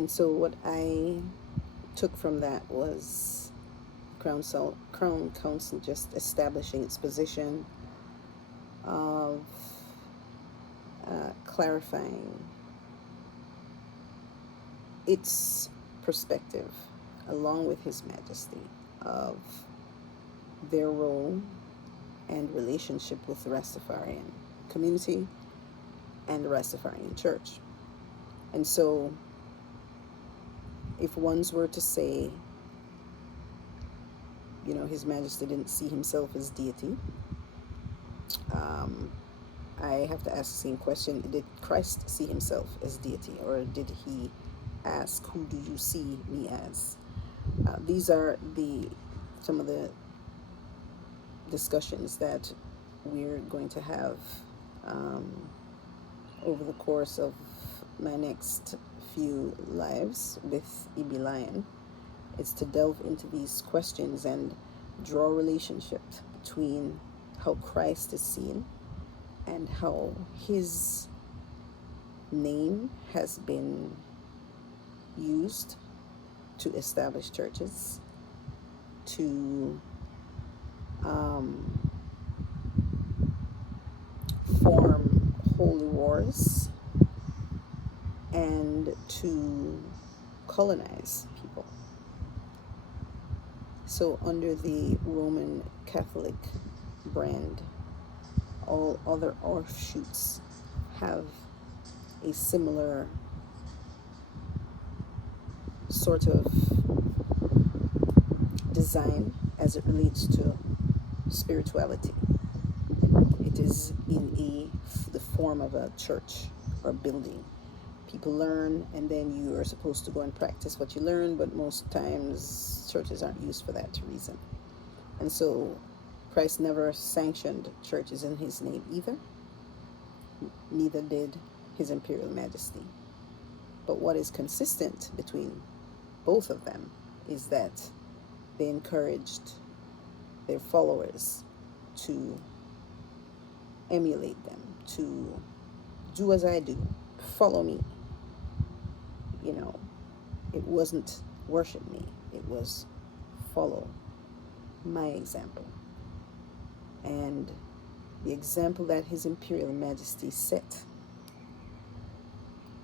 And so what I took from that was Crown Council just establishing its position of clarifying its perspective, along with His Majesty, of their role and relationship with the Rastafarian community and the Rastafarian Church. And so, if ones were to say, His Majesty didn't see himself as deity, I have to ask the same question: did Christ see himself as deity, or did he ask, "Who do you see me as?" These are some of the discussions that we're going to have over the course of my next few lives with E.B. Lyon. It's to delve into these questions and draw a relationship between how Christ is seen and how his name has been used to establish churches, to form holy wars, and to colonize people. So under the Roman Catholic brand, all other offshoots have a similar sort of design as it relates to spirituality. It is in the form of a church or building. People learn, and then you are supposed to go and practice what you learn, but most times churches aren't used for that reason. And so Christ never sanctioned churches in his name either. Neither did His Imperial Majesty. But what is consistent between both of them is that they encouraged their followers to emulate them, to do as I do, follow me. It wasn't worship me, it was follow my example. And the example that His Imperial Majesty set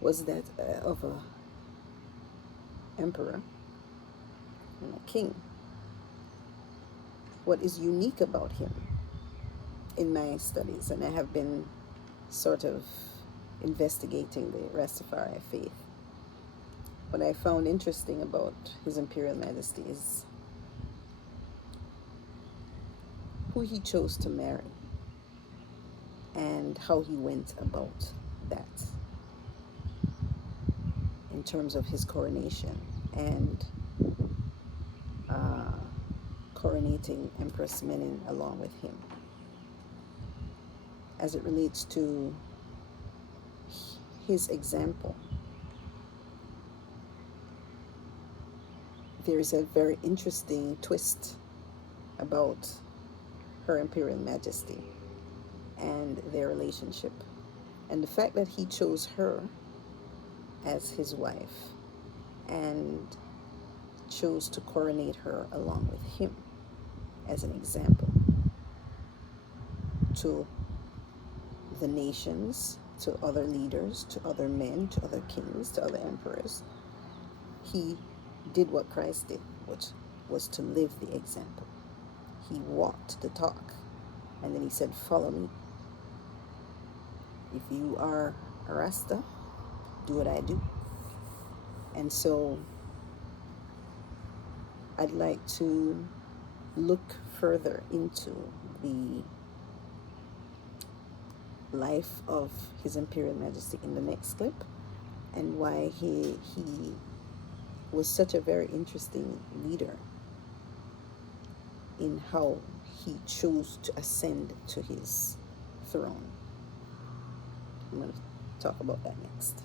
was that of a emperor and a king. What is unique about him in my studies, and I have been sort of investigating the Rastafari faith, what I found interesting about His Imperial Majesty is who he chose to marry and how he went about that in terms of his coronation and coronating Empress Menen along with him. As it relates to his example, there is a very interesting twist about Her Imperial Majesty and their relationship. And the fact that he chose her as his wife and chose to coronate her along with him as an example to the nations, to other leaders, to other men, to other kings, to other emperors. He did what Christ did, which was to live the example. He walked the talk, and then he said, "Follow me. If you are a Rasta, do what I do." And so I'd like to look further into the life of His Imperial Majesty in the next clip, and why he was such a very interesting leader in how he chose to ascend to his throne. I'm going to talk about that next.